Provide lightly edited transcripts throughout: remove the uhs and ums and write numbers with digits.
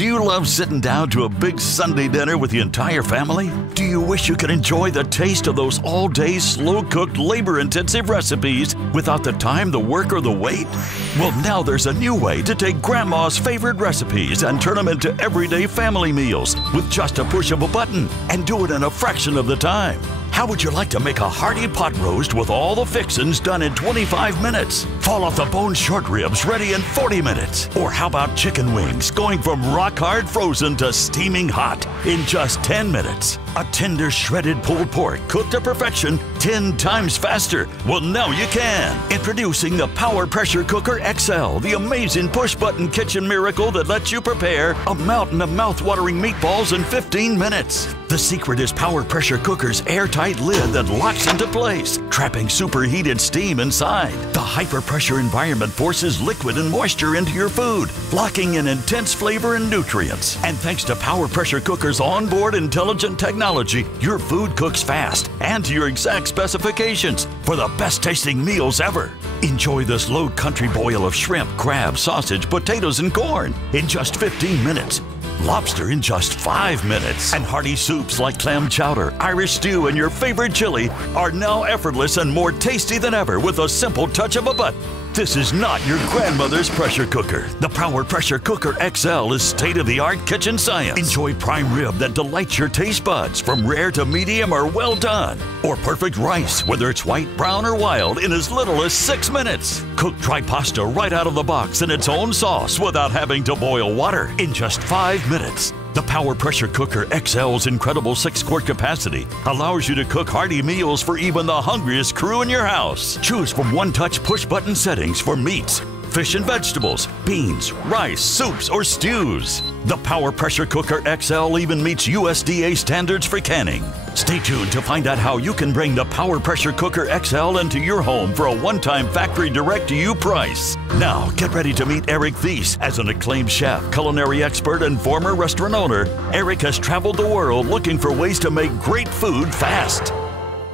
Do you love sitting down to a big Sunday dinner with the entire family? Do you wish you could enjoy the taste of those all-day, slow-cooked, labor-intensive recipes without the time, the work, or the wait? Well, now there's a new way to take Grandma's favorite recipes and turn them into everyday family meals with just a push of a button, and do it in a fraction of the time. How would you like to make a hearty pot roast with all the fixings done in 25 minutes? Fall off the bone short ribs ready in 40 minutes? Or how about chicken wings going from rock hard frozen to steaming hot in just 10 minutes? A tender shredded pulled pork cooked to perfection 10 times faster? Well, now you can. Introducing the Power Pressure Cooker XL, the amazing push-button kitchen miracle that lets you prepare a mountain of mouth-watering meatballs in 15 minutes. The secret is Power Pressure Cooker's airtight lid that locks into place, trapping superheated steam inside. The hyper-pressure environment forces liquid and moisture into your food, locking in intense flavor and nutrients. And thanks to Power Pressure Cooker's onboard intelligent technology, your food cooks fast and to your exact specifications for the best-tasting meals ever. Enjoy this low country boil of shrimp, crab, sausage, potatoes, and corn in just 15 minutes. Lobster in just 5 minutes. And hearty soups like clam chowder, Irish stew, and your favorite chili are now effortless and more tasty than ever with a simple touch of a button. This is not your grandmother's pressure cooker. The Power Pressure Cooker XL is state-of-the-art kitchen science. Enjoy prime rib that delights your taste buds from rare to medium or well done. Or perfect rice, whether it's white, brown, or wild, in as little as 6 minutes. Cook dry pasta right out of the box in its own sauce without having to boil water in just 5 minutes. The Power Pressure Cooker XL's incredible 6-quart capacity allows you to cook hearty meals for even the hungriest crew in your house. Choose from one-touch push-button settings for meats, fish and vegetables, beans, rice, soups, or stews. The Power Pressure Cooker XL even meets USDA standards for canning. Stay tuned to find out how you can bring the Power Pressure Cooker XL into your home for a one-time factory direct-to-you price. Now, get ready to meet Eric Thies. As an acclaimed chef, culinary expert, and former restaurant owner, Eric has traveled the world looking for ways to make great food fast.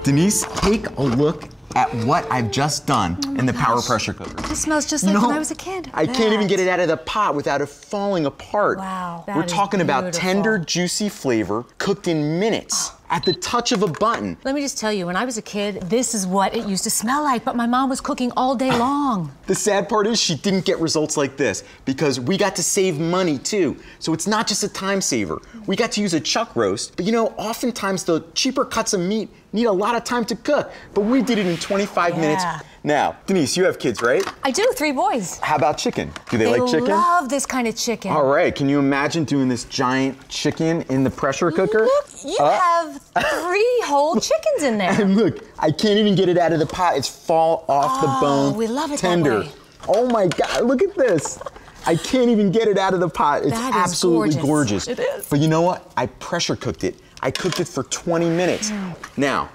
Denise, take a look at what I've just done in the Power Pressure Cooker. This smells just like when I was a kid. I can't even get it out of the pot without it falling apart. Wow, We're talking about tender, juicy flavor cooked in minutes. At the touch of a button. Let me just tell you, when I was a kid, this is what it used to smell like, but my mom was cooking all day long. The sad part is she didn't get results like this because we got to save money too. So it's not just a time saver. We got to use a chuck roast, but you know, oftentimes the cheaper cuts of meat need a lot of time to cook, but we did it in 25 minutes. Now, Denise, you have kids, right? I do, 3 boys. How about chicken? Do they like chicken? They love this kind of chicken. All right, can you imagine doing this giant chicken in the pressure cooker? Look, you have 3 whole chickens in there. And look, I can't even get it out of the pot. It's fall off the bone. We love it tender. that way. Oh my God, look at this. I can't even get it out of the pot. It's that absolutely gorgeous. It is. But you know what? I pressure cooked it. I cooked it for 20 minutes. Now,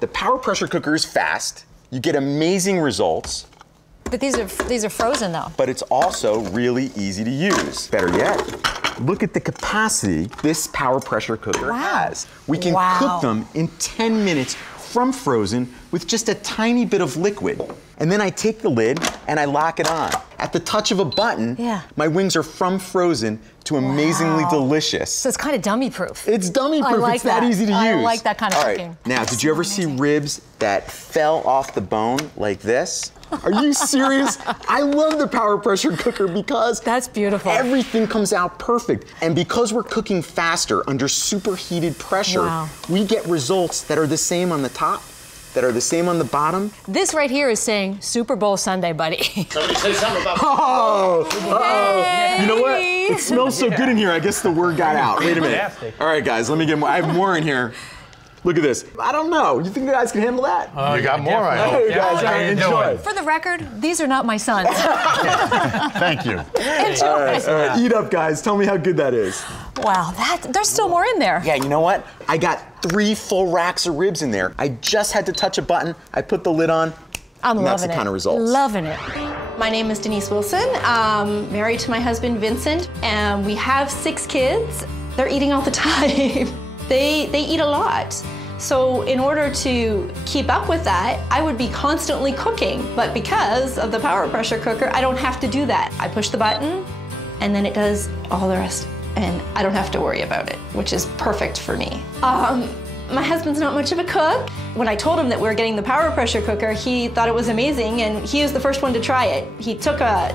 the Power Pressure Cooker is fast. You get amazing results. But these are frozen though. But it's also really easy to use. Better yet, look at the capacity this Power Pressure Cooker has. We can cook them in 10 minutes from frozen with just a tiny bit of liquid. And then I take the lid and I lock it on. At the touch of a button, my wings are from frozen to amazingly delicious. So it's kind of dummy proof. It's dummy proof. Like it's that easy to use. I like that kind of cooking. Right. Now, did you ever see ribs that fell off the bone like this? Are you serious? I love the Power Pressure Cooker because that's beautiful. Everything comes out perfect. And because we're cooking faster under superheated pressure, we get results that are the same on the top, that are the same on the bottom. This right here is saying Super Bowl Sunday, buddy. Somebody say something about You know what? It smells so good in here, I guess the word got out. Wait a minute. All right, guys, let me get more. I have more in here. Look at this. I don't know. You think you guys can handle that? You got more, I hope. Hey, guys, enjoy. For the record, these are not my sons. Thank you. Enjoy. All right, eat up, guys. Tell me how good that is. Wow, there's still more in there. Yeah, you know what? I got 3 full racks of ribs in there. I just had to touch a button. I put the lid on. I'm loving it. That's the kind of results. Loving it. My name is Denise Wilson. I'm married to my husband, Vincent, and we have 6 kids. They're eating all the time. They eat a lot. So in order to keep up with that, I would be constantly cooking. But because of the Power Pressure Cooker, I don't have to do that. I push the button, and then it does all the rest. and I don't have to worry about it, which is perfect for me. My husband's not much of a cook. When I told him that we were getting the Power Pressure Cooker, he thought it was amazing, and he was the first one to try it. He took a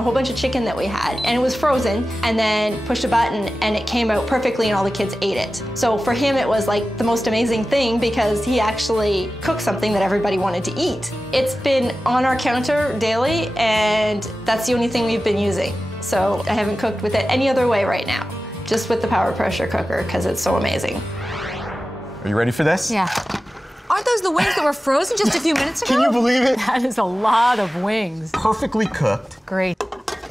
whole bunch of chicken that we had, and it was frozen, and then pushed a button, and it came out perfectly, and all the kids ate it. So for him, it was like the most amazing thing because he actually cooked something that everybody wanted to eat. It's been on our counter daily, and that's the only thing we've been using. So I haven't cooked with it any other way right now, just with the Power Pressure Cooker because it's so amazing. Are you ready for this? Yeah. Aren't those the wings that were frozen just a few minutes ago? Can you believe it? That is a lot of wings. Perfectly cooked. Great.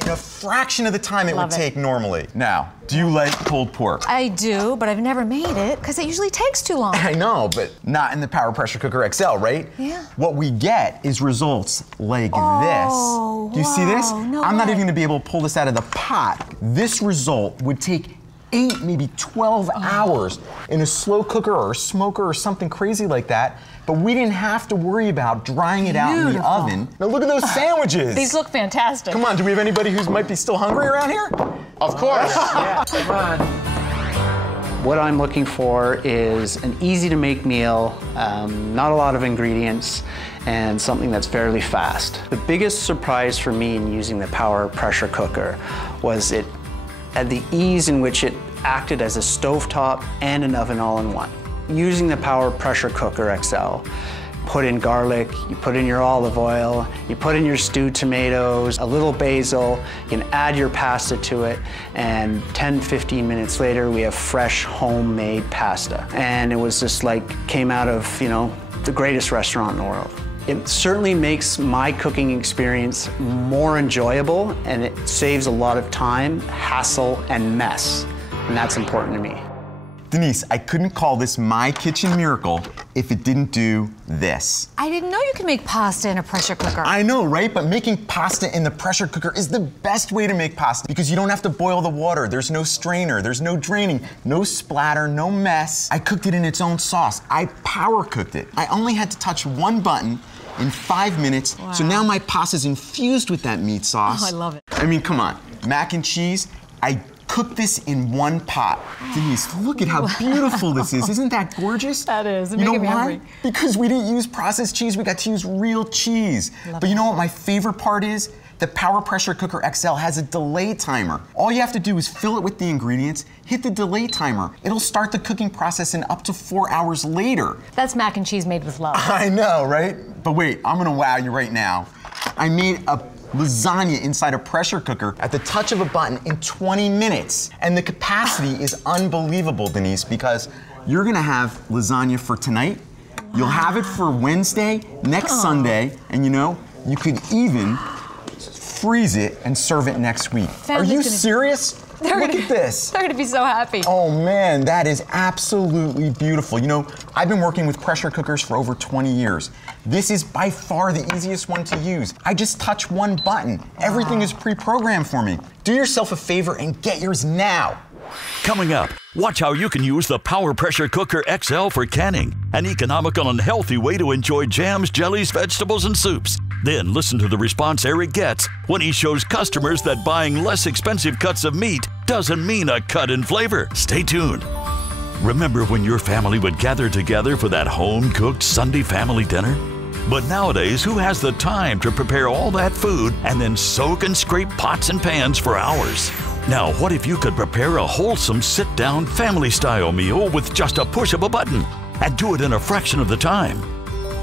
In a fraction of the time it Love would it. take normally. Now, do you like pulled pork? I do, but I've never made it because it usually takes too long. I know, but not in the Power Pressure Cooker XL, right? Yeah. What we get is results like Oh, this. Do you see this? wow, no I'm not way. even gonna be able to pull this out of the pot. This result would take 8, maybe 12 hours in a slow cooker or a smoker or something crazy like that. But we didn't have to worry about drying it out in the Beautiful. oven. Now look at those sandwiches. These look fantastic. Come on, do we have anybody who might be still hungry around here? Of course. Yeah, come on. What I'm looking for is an easy to make meal, not a lot of ingredients, and something that's fairly fast. The biggest surprise for me in using the Power Pressure Cooker was the ease in which it acted as a stovetop and an oven all in one. Using the Power Pressure Cooker XL, put in garlic, you put in your olive oil, you put in your stewed tomatoes, a little basil, you can add your pasta to it, and 10-15 minutes later we have fresh homemade pasta. And it was just like, came out of, you know, the greatest restaurant in the world. It certainly makes my cooking experience more enjoyable, and it saves a lot of time, hassle, and mess, and that's important to me. Denise, I couldn't call this my kitchen miracle if it didn't do this. I didn't know you could make pasta in a pressure cooker. I know, right? But making pasta in the pressure cooker is the best way to make pasta because you don't have to boil the water. There's no strainer, there's no draining, no splatter, no mess. I cooked it in its own sauce. I power cooked it. I only had to touch one button in 5 minutes. Wow. So now my pasta's infused with that meat sauce. Oh, I love it. I mean, come on. Mac and cheese, I cooked this in one pot. Denise, look at how beautiful this is. Isn't that gorgeous? That is. It's You know making me why? hungry. Because we didn't use processed cheese, we got to use real cheese. But you know what my favorite part is? The Power Pressure Cooker XL has a delay timer. All you have to do is fill it with the ingredients, hit the delay timer. It'll start the cooking process in up to 4 hours later. That's mac and cheese made with love. I know, right? But wait, I'm gonna wow you right now. I made a lasagna inside a pressure cooker at the touch of a button in 20 minutes. And the capacity is unbelievable, Denise, because you're gonna have lasagna for tonight, you'll have it for Wednesday, next Sunday, and you know, you could even freeze it and serve it next week. Family's Are you gonna- serious? Look at this. They're gonna be so happy. Oh man, that is absolutely beautiful. You know, I've been working with pressure cookers for over 20 years. This is by far the easiest one to use. I just touch one button. Everything is pre-programmed for me. Do yourself a favor and get yours now. Coming up, watch how you can use the Power Pressure Cooker XL for canning, an economical and healthy way to enjoy jams, jellies, vegetables, and soups. Then listen to the response Eric gets when he shows customers that buying less expensive cuts of meat doesn't mean a cut in flavor. Stay tuned. Remember when your family would gather together for that home-cooked Sunday family dinner? But nowadays, who has the time to prepare all that food and then soak and scrape pots and pans for hours? Now, what if you could prepare a wholesome sit-down family-style meal with just a push of a button and do it in a fraction of the time?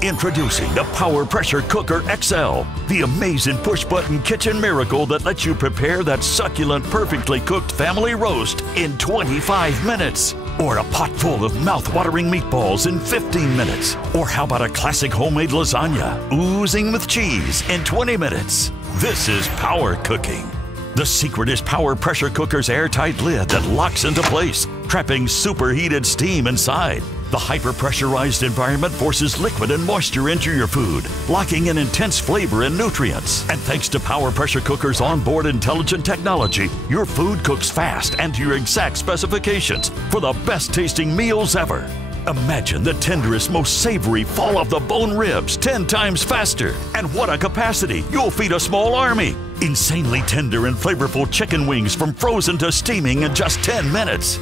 Introducing the Power Pressure Cooker XL, the amazing push-button kitchen miracle that lets you prepare that succulent, perfectly cooked family roast in 25 minutes. Or a pot full of mouth-watering meatballs in 15 minutes. Or how about a classic homemade lasagna oozing with cheese in 20 minutes? This is power cooking. The secret is Power Pressure Cooker's airtight lid that locks into place, trapping superheated steam inside. The hyper-pressurized environment forces liquid and moisture into your food, locking in intense flavor and nutrients. And thanks to Power Pressure Cooker's onboard intelligent technology, your food cooks fast and to your exact specifications for the best-tasting meals ever. Imagine the tenderest, most savory fall-off-the-bone ribs 10 times faster. And what a capacity! You'll feed a small army. Insanely tender and flavorful chicken wings from frozen to steaming in just 10 minutes.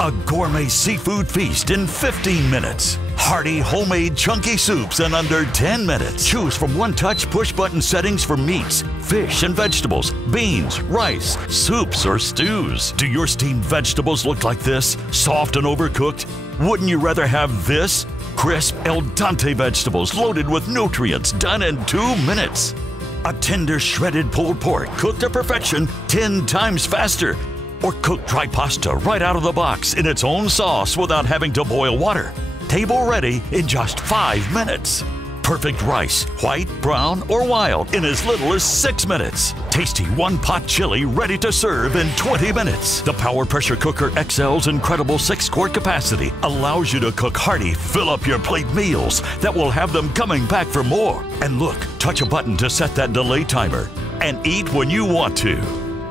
A gourmet seafood feast in 15 minutes. Hearty homemade chunky soups in under 10 minutes. Choose from one-touch push-button settings for meats, fish and vegetables, beans, rice, soups or stews. Do your steamed vegetables look like this? Soft and overcooked? Wouldn't you rather have this? Crisp al dente vegetables loaded with nutrients done in 2 minutes. A tender shredded pulled pork cooked to perfection 10 times faster. Or cook dry pasta right out of the box in its own sauce without having to boil water. Table ready in just 5 minutes. Perfect rice, white, brown, or wild in as little as 6 minutes. Tasty one-pot chili ready to serve in 20 minutes. The Power Pressure Cooker XL's incredible 6-quart capacity allows you to cook hearty, fill-up-your-plate meals that will have them coming back for more. And look, touch a button to set that delay timer and eat when you want to.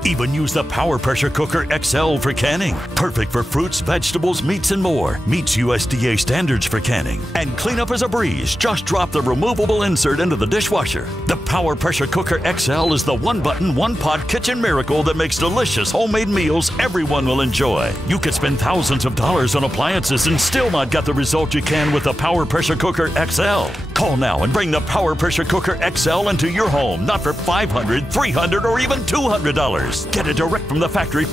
Even use the Power Pressure Cooker XL for canning. Perfect for fruits, vegetables, meats, and more. Meets USDA standards for canning. And clean up as a breeze. Just drop the removable insert into the dishwasher. The Power Pressure Cooker XL is the one-button, one-pot kitchen miracle that makes delicious homemade meals everyone will enjoy. You could spend thousands of dollars on appliances and still not get the result you can with the Power Pressure Cooker XL. Call now and bring the Power Pressure Cooker XL into your home, not for $500, $300, or even $200. Get it direct from the factory.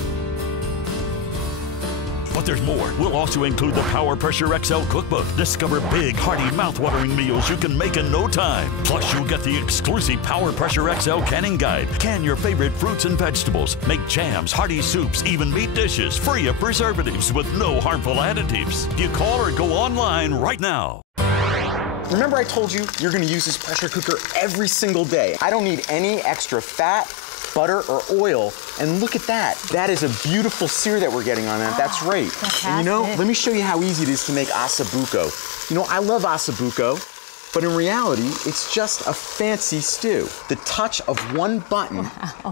But there's more. We'll also include the Power Pressure XL cookbook. Discover big, hearty, mouth-watering meals you can make in no time. Plus, you'll get the exclusive Power Pressure XL canning guide. Can your favorite fruits and vegetables. Make jams, hearty soups, even meat dishes, free of preservatives with no harmful additives. You call or go online right now. Remember I told you you're gonna use this pressure cooker every single day. I don't need any extra fat, butter, or oil. And look at that. That is a beautiful sear that we're getting on that. That's right. And you know, let me show you how easy it is to make ossobuco. You know, I love ossobuco, but in reality, it's just a fancy stew. The touch of one button,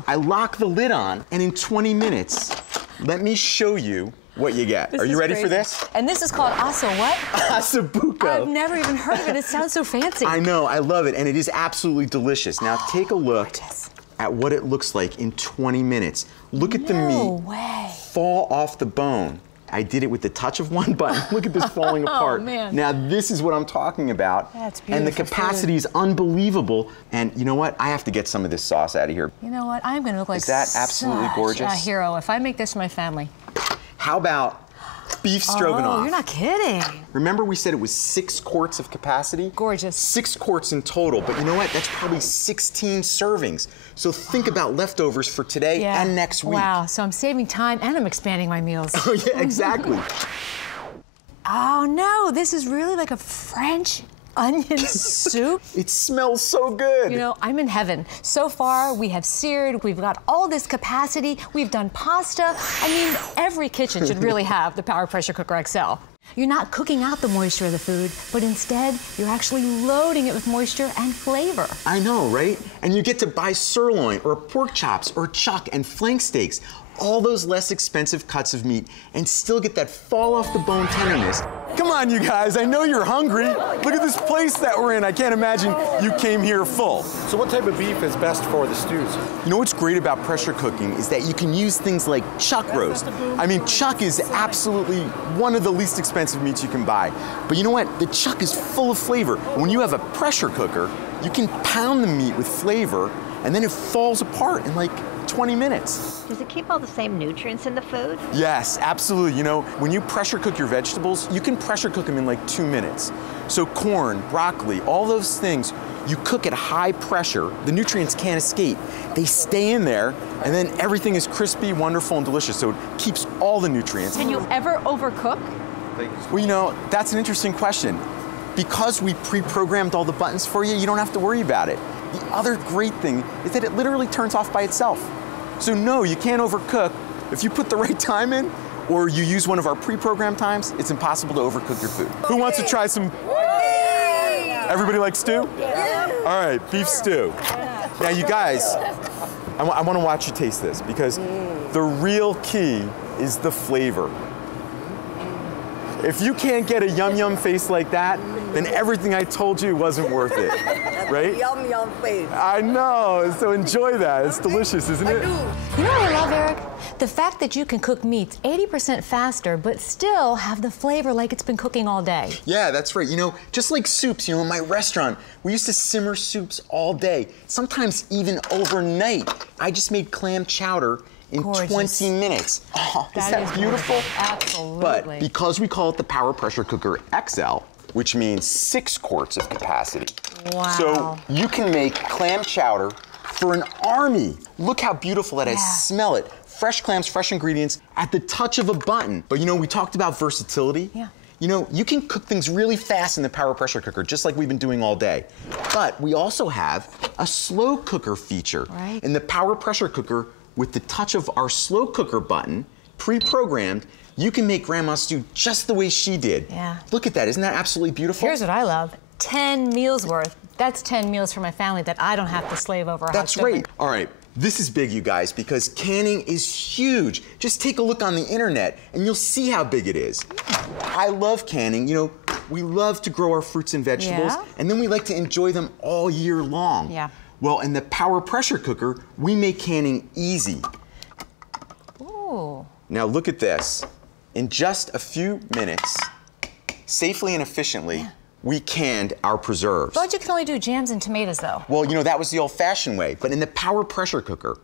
I lock the lid on, and in 20 minutes, let me show you what you get. Are you ready for this? And this is called osso what? Ossobuco. I've never even heard of it. It sounds so fancy. I know, I love it, and it is absolutely delicious. Now take a look at what it looks like in 20 minutes. Look at the meat fall off the bone. I did it with the touch of one button. Look at this falling apart. Oh, man. Now this is what I'm talking about. That's beautiful. And the capacity is unbelievable. And you know what? I have to get some of this sauce out of here. You know what? I'm going to look like Is that absolutely gorgeous? A hero if I make this for my family. How about beef stroganoff? Oh, you're not kidding. Remember we said it was 6 quarts of capacity? Gorgeous. 6 quarts in total, but you know what? That's probably 16 servings. So think about leftovers for today and next week. Wow, so I'm saving time and I'm expanding my meals. Oh yeah, exactly. Oh no, this is really like a French onion soup. It smells so good. You know, I'm in heaven. So far, we have seared, we've got all this capacity, we've done pasta. I mean, every kitchen should really have the Power Pressure Cooker XL. You're not cooking out the moisture of the food, but instead, you're actually loading it with moisture and flavor. I know, right? And you get to buy sirloin or pork chops or chuck and flank steaks, all those less expensive cuts of meat, and still get that fall off the bone tenderness. Come on, you guys, I know you're hungry. Look at this place that we're in. I can't imagine you came here full. So what type of beef is best for the stews? You know what's great about pressure cooking is that you can use things like chuck roast. I mean, chuck is absolutely one of the least expensive meats you can buy. But you know what? The chuck is full of flavor. When you have a pressure cooker, you can pound the meat with flavor, and then it falls apart in like 20 minutes. Does it keep all the same nutrients in the food? Yes, absolutely. You know, when you pressure cook your vegetables, you can pressure cook them in like 2 minutes. So corn, broccoli, all those things, you cook at high pressure, the nutrients can't escape. They stay in there, and then everything is crispy, wonderful, and delicious. So it keeps all the nutrients. Can you ever overcook? Well, you know, that's an interesting question. Because we pre-programmed all the buttons for you, you don't have to worry about it. The other great thing is that it literally turns off by itself. So no, you can't overcook. If you put the right time in, or you use one of our pre-programmed times, it's impossible to overcook your food. Who wants to try some? Everybody like stew? Yeah. All right, beef stew. Now you guys, I want to watch you taste this because the real key is the flavor. If you can't get a yum yum face like that, then everything I told you wasn't worth it, right? Yum yum face. I know, so enjoy that. It's delicious, isn't it? You know what I love, Eric? The fact that you can cook meats 80% faster, but still have the flavor like it's been cooking all day. Yeah, that's right. You know, just like soups, you know, in my restaurant, we used to simmer soups all day, sometimes even overnight. I just made clam chowder in 20 minutes. Oh, is that beautiful? Absolutely. But because we call it the Power Pressure Cooker XL, which means 6 quarts of capacity. Wow. So you can make clam chowder for an army. Look how beautiful that is. Smell it. Fresh clams, fresh ingredients at the touch of a button. But you know, we talked about versatility. Yeah. You know, you can cook things really fast in the Power Pressure Cooker, just like we've been doing all day. But we also have a slow cooker feature in the Power Pressure Cooker. With the touch of our slow cooker button, pre-programmed, you can make Grandma's stew just the way she did. Yeah. Look at that, isn't that absolutely beautiful? Here's what I love, 10 meals worth. That's 10 meals for my family that I don't have to slave over. That's right. All right, this is big, you guys, because canning is huge. Just take a look on the internet and you'll see how big it is. I love canning. You know, we love to grow our fruits and vegetables, and then we like to enjoy them all year long. Yeah. Well, in the Power Pressure Cooker, we make canning easy. Ooh. Now look at this. In just a few minutes, safely and efficiently, we canned our preserves. But you can only do jams and tomatoes, though. Well, you know, that was the old-fashioned way. But in the Power Pressure Cooker,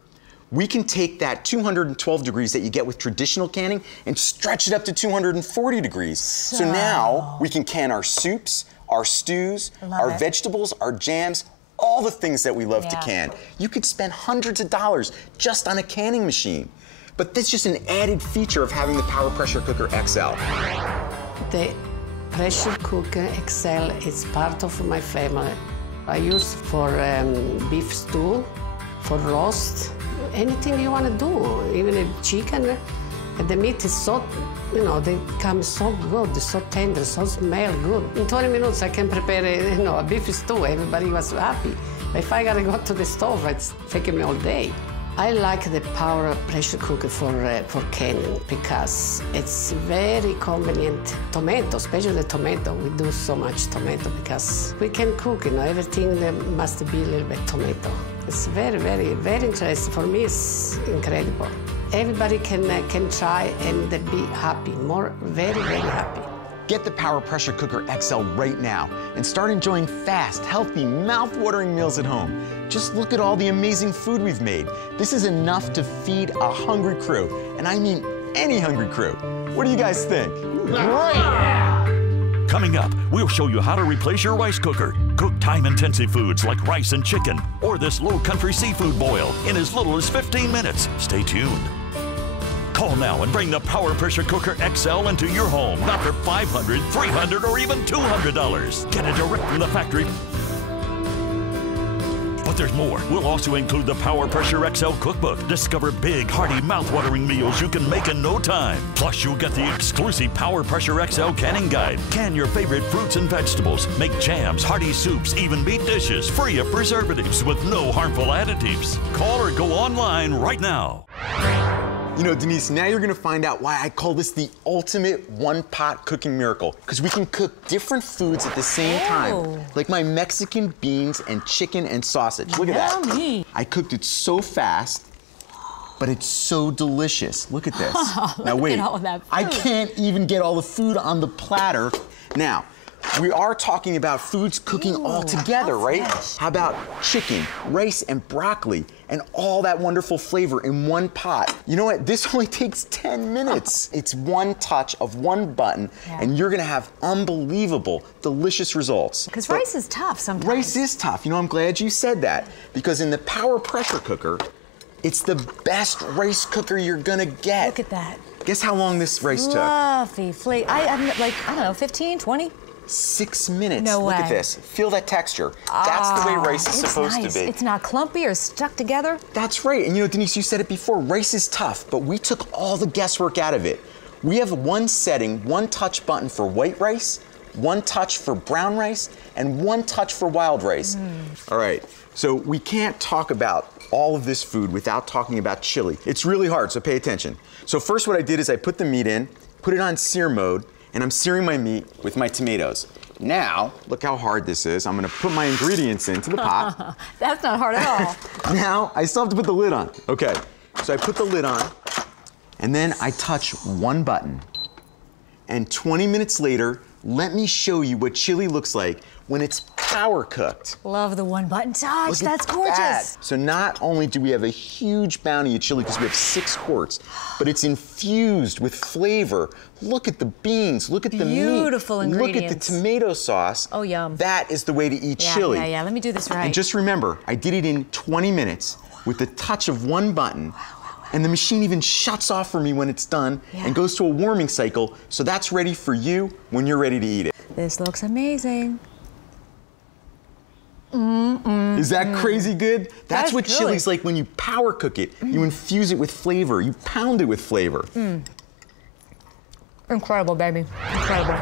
we can take that 212 degrees that you get with traditional canning and stretch it up to 240 degrees. So now we can can our soups, our stews, our vegetables, our jams, all the things that we love to can. You could spend hundreds of dollars just on a canning machine. But that's just an added feature of having the Power Pressure Cooker XL. The pressure cooker XL is part of my family. I use for beef stew, for roast, anything you want to do, even a chicken. And the meat is so, you know, they come so good, so tender, so smell good. In 20 minutes I can prepare, a beef stew. Everybody was happy. If I gotta go to the stove, it's taking me all day. I like the Power Pressure Cooker for canning because it's very convenient. Tomato, especially the tomato, we do so much tomato because we can cook, everything must be a little bit tomato. It's very, very, very interesting. For me, it's incredible. Everybody can try and be happy, very, very happy. Get the Power Pressure Cooker XL right now and start enjoying fast, healthy, mouth-watering meals at home. Just look at all the amazing food we've made. This is enough to feed a hungry crew, and I mean any hungry crew. What do you guys think? Great! Coming up, we'll show you how to replace your rice cooker. Cook time-intensive foods like rice and chicken, or this low-country seafood boil in as little as 15 minutes. Stay tuned. Call now and bring the Power Pressure Cooker XL into your home, not for $500, $300, or even $200. Get it direct from the factory. But there's more. We'll also include the Power Pressure XL cookbook. Discover big, hearty, mouth-watering meals you can make in no time. Plus, you'll get the exclusive Power Pressure XL canning guide. Can your favorite fruits and vegetables. Make jams, hearty soups, even meat dishes, free of preservatives with no harmful additives. Call or go online right now. You know, Denise, now you're gonna find out why I call this the ultimate one-pot cooking miracle. Because we can cook different foods at the same time. Like my Mexican beans and chicken and sausage. Look at that. I cooked it so fast, but it's so delicious. Look at this. Now wait, I can't even get all the food on the platter. Now, we are talking about foods cooking all together, right? How about chicken, rice, and broccoli, and all that wonderful flavor in one pot? You know what? This only takes 10 minutes. It's one touch of one button, and you're gonna have unbelievable, delicious results. Because rice is tough sometimes. Rice is tough. You know, I'm glad you said that. Because in the Power Pressure Cooker, it's the best rice cooker you're gonna get. Look at that. Guess how long this rice took? Fluffy, flaky. I'm like, I don't know, 15, 20? 6 minutes. No way. Look at this. Feel that texture. That's the way rice is supposed to be. It's not clumpy or stuck together. That's right. And you know, Denise, you said it before, rice is tough, but we took all the guesswork out of it. We have one setting, one touch button for white rice, one touch for brown rice, and one touch for wild rice. All right, so we can't talk about all of this food without talking about chili. It's really hard, so pay attention. So first what I did is I put the meat in, put it on sear mode, and I'm searing my meat with my tomatoes. Now, look how hard this is. I'm gonna put my ingredients into the pot. That's not hard at all. Now, I still have to put the lid on. Okay, so I put the lid on, and then I touch one button. And 20 minutes later, let me show you what chili looks like when it's power cooked. Love the one button touch, Look at that's gorgeous. that. So not only do we have a huge bounty of chili because we have 6 quarts, but it's infused with flavor. Look at the beans, look at the meat. Beautiful ingredients. Look at the tomato sauce. Oh, yum. That is the way to eat chili. Yeah, let me do this right. And just remember, I did it in 20 minutes with the touch of one button. And the machine even shuts off for me when it's done and goes to a warming cycle, so that's ready for you when you're ready to eat it. This looks amazing. Is that crazy good? That's what good. chili's like when you power cook it. You infuse it with flavor. You pound it with flavor. Incredible, baby. Incredible.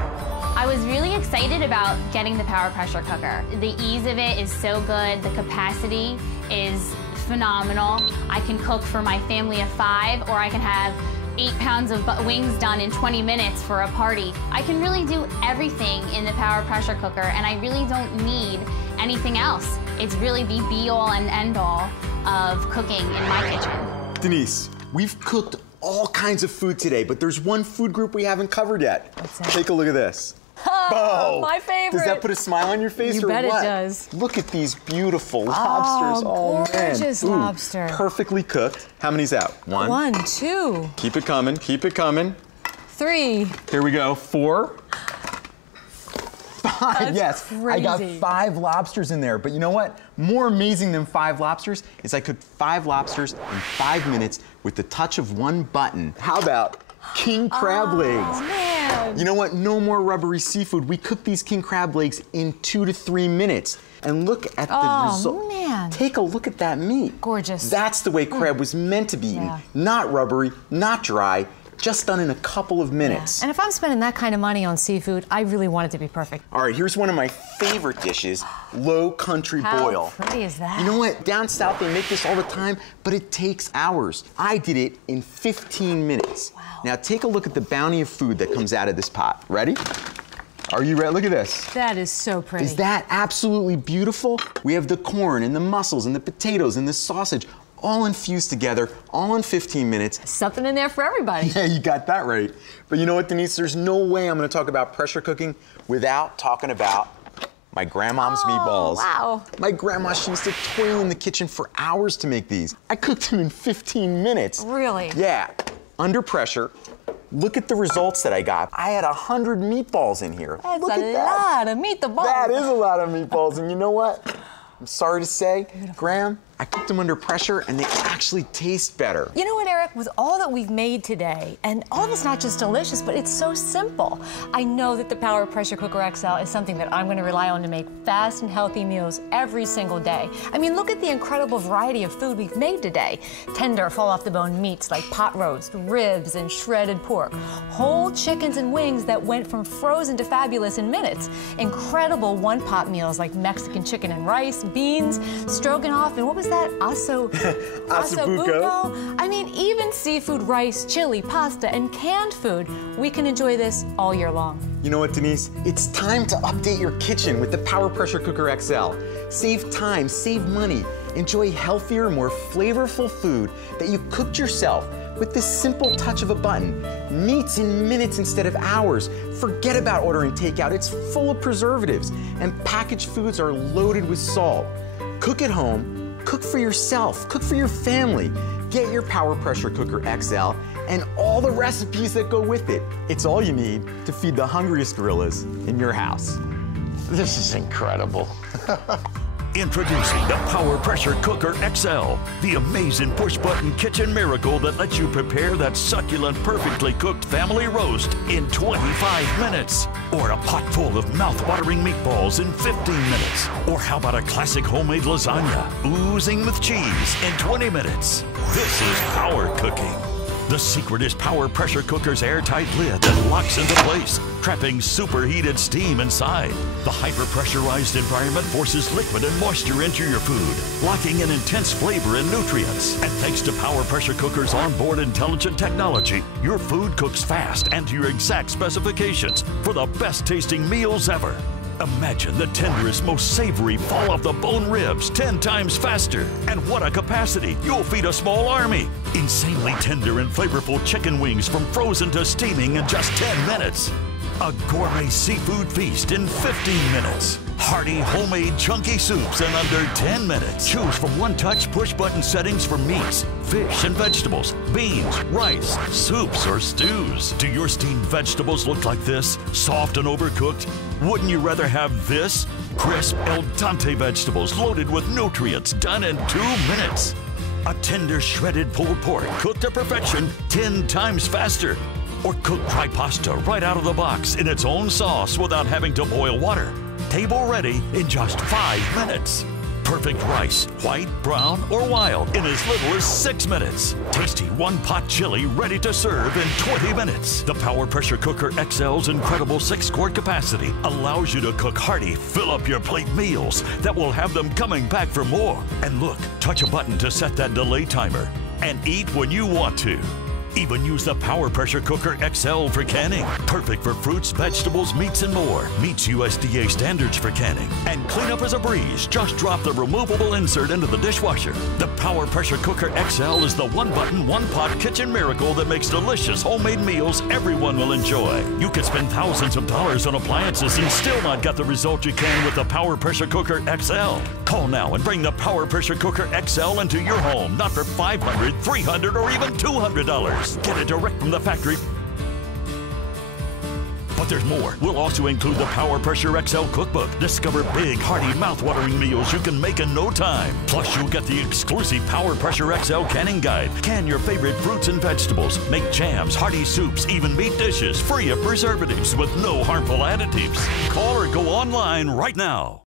I was really excited about getting the power pressure cooker. The ease of it is so good. The capacity is phenomenal. I can cook for my family of 5, or I can have 8 pounds of wings done in 20 minutes for a party. I can really do everything in the power pressure cooker, and I really don't need anything else. It's really the be-all and end-all of cooking in my kitchen. Denise, we've cooked all kinds of food today, but there's one food group we haven't covered yet. What's that? Take a look at this. Oh, my favorite. Does that put a smile on your face You or bet what? it does. Look at these beautiful lobsters. Oh, man. gorgeous lobster. Perfectly cooked. How many's out? 1. 1, 2. Keep it coming. Keep it coming. 3. Here we go. 4. 5. Yes, crazy. I got 5 lobsters in there. But you know what? More amazing than 5 lobsters is I cooked 5 lobsters in 5 minutes with the touch of one button. How about king crab legs? Man. You know what? No more rubbery seafood. We cooked these king crab legs in 2 to 3 minutes. And look at the result. Oh, man. Take a look at that meat. Gorgeous. That's the way crab was meant to be eaten. Yeah. Not rubbery, not dry, just done in a couple of minutes. And if I'm spending that kind of money on seafood, I really want it to be perfect. All right, here's one of my favorite dishes, low country boil. How pretty is that? You know what? Down south, they make this all the time, but it takes hours. I did it in 15 minutes. Wow. Now take a look at the bounty of food that comes out of this pot. Ready? Are you ready? Look at this. That is so pretty. Is that absolutely beautiful? We have the corn and the mussels and the potatoes and the sausage all infused together, all in 15 minutes. Something in there for everybody. Yeah, you got that right. But you know what, Denise? There's no way I'm gonna talk about pressure cooking without talking about my grandmom's meatballs. Wow. My grandma, she used to toil in the kitchen for hours to make these. I cooked them in 15 minutes. Really? Yeah, under pressure. Look at the results that I got. I had 100 meatballs in here. That's Look a at that. lot of meatballs. That is a lot of meatballs, and you know what? I'm sorry to say, Graham, I cooked them under pressure and they actually taste better. You know what, Eric? With all that we've made today, and all of it's not just delicious, but it's so simple. I know that the Power Pressure Cooker XL is something that I'm going to rely on to make fast and healthy meals every single day. I mean, look at the incredible variety of food we've made today. Tender, fall-off-the-bone meats like pot roast, ribs, and shredded pork. Whole chickens and wings that went from frozen to fabulous in minutes. Incredible one-pot meals like Mexican chicken and rice, beans, stroganoff, and what was that? Ossobuco. I mean, even seafood, rice, chili, pasta, and canned food. We can enjoy this all year long. You know what, Denise? It's time to update your kitchen with the Power Pressure Cooker XL. Save time, save money. Enjoy healthier, more flavorful food that you cooked yourself with this simple touch of a button. Meats in minutes instead of hours. Forget about ordering takeout. It's full of preservatives, and packaged foods are loaded with salt. Cook at home. Cook for yourself, cook for your family. Get your Power Pressure Cooker XL and all the recipes that go with it. It's all you need to feed the hungriest gorillas in your house. This is incredible. Introducing the Power Pressure Cooker XL, the amazing push-button kitchen miracle that lets you prepare that succulent, perfectly cooked family roast in 25 minutes. Or a pot full of mouth-watering meatballs in 15 minutes. Or how about a classic homemade lasagna oozing with cheese in 20 minutes? This is power cooking. The secret is Power Pressure Cooker's airtight lid that locks into place, trapping superheated steam inside. The hyper-pressurized environment forces liquid and moisture into your food, locking in intense flavor and nutrients. And thanks to Power Pressure Cooker's onboard intelligent technology, your food cooks fast and to your exact specifications for the best-tasting meals ever. Imagine the tenderest, most savory fall-off-the-bone ribs 10 times faster. And what a capacity! You'll feed a small army. Insanely tender and flavorful chicken wings from frozen to steaming in just 10 minutes. A gourmet seafood feast in 15 minutes. Hearty, homemade, chunky soups in under 10 minutes. Choose from one-touch push-button settings for meats, fish and vegetables, beans, rice, soups, or stews. Do your steamed vegetables look like this? Soft and overcooked? Wouldn't you rather have this? Crisp, al dente vegetables loaded with nutrients done in 2 minutes. A tender, shredded pulled pork cooked to perfection 10 times faster. Or cook dry pasta right out of the box in its own sauce without having to boil water. Table ready in just 5 minutes. Perfect rice, white, brown, or wild in as little as 6 minutes. Tasty one-pot chili ready to serve in 20 minutes. The Power Pressure Cooker XL's incredible 6-quart capacity allows you to cook hearty, fill-up-your-plate meals that will have them coming back for more. And look, touch a button to set that delay timer and eat when you want to. Even use the Power Pressure Cooker XL for canning. Perfect for fruits, vegetables, meats, and more. Meets USDA standards for canning. And cleanup is a breeze. Just drop the removable insert into the dishwasher. The Power Pressure Cooker XL is the one-button, one-pot kitchen miracle that makes delicious homemade meals everyone will enjoy. You could spend thousands of dollars on appliances and still not get the result you can with the Power Pressure Cooker XL. Call now and bring the Power Pressure Cooker XL into your home, not for $500, $300, or even $200. Get it direct from the factory. But there's more. We'll also include the Power Pressure XL cookbook. Discover big, hearty, mouth-watering meals you can make in no time. Plus, you'll get the exclusive Power Pressure XL canning guide. Can your favorite fruits and vegetables. Make jams, hearty soups, even meat dishes, free of preservatives with no harmful additives. Call or go online right now.